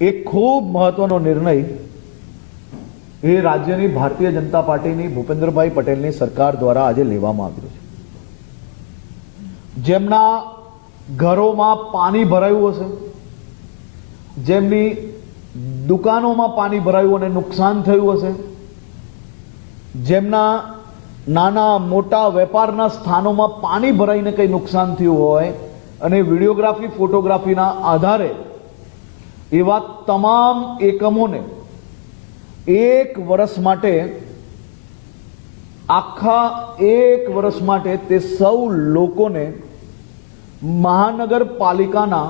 એક ખૂબ મહત્વનો નિર્ણય એ રાજ્યની ભારતીય જનતા પાર્ટીની ભૂપેન્દ્રભાઈ પટેલની સરકાર દ્વારા આજે લેવામાં આવ્યો છે। જેમના ઘરોમાં પાણી ભરાયું હશે, જેમની દુકાનોમાં પાણી ભરાયું અને નુકસાન થયું હશે, જેમના નાના મોટા વેપારના સ્થાનોમાં પાણી ભરાઈને કંઈ નુકસાન થયું હોય અને વિડીયોગ્રાફી ફોટોગ્રાફીના આધારે એવા તમામ એકમોને એક વર્ષ માટે, આખા એક વર્ષ માટે તે સૌ લોકોને મહાનગરપાલિકાના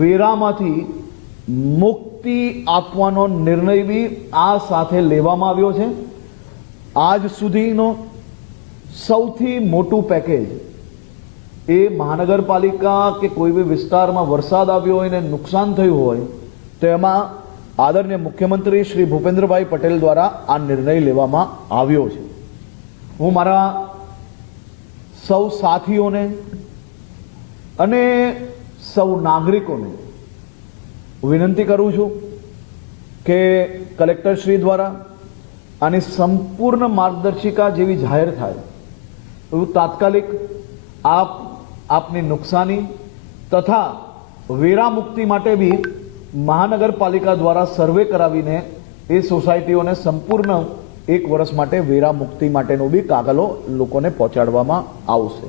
વેરામાંથી મુક્તિ આપવાનો નિર્ણય બી આ સાથે લેવામાં આવ્યો છે। આજ સુધીનો સૌથી મોટું પેકેજ એ મહાનગરપાલિકા કે કોઈ બી વિસ્તારમાં વરસાદ આવ્યો હોય ને નુકસાન થયું હોય તો એમાં આદરણીય મુખ્યમંત્રી શ્રી ભૂપેન્દ્રભાઈ પટેલ દ્વારા આ નિર્ણય લેવામાં આવ્યો છે। હું મારા સૌ સાથીઓને અને સૌ નાગરિકોને વિનંતી કરું છું કે કલેક્ટર શ્રી દ્વારા આની સંપૂર્ણ માર્ગદર્શિકા જેવી જાહેર થાય એવું તાત્કાલિક આપની નુકસાની તથા વેરા મુક્તિ માટે બી મહાનગરપાલિકા દ્વારા સર્વે કરાવીને એ સોસાયટીઓને સંપૂર્ણ એક વર્ષ માટે વેરા મુક્તિ માટેનો બી કાગળો લોકોને પહોંચાડવામાં આવશે।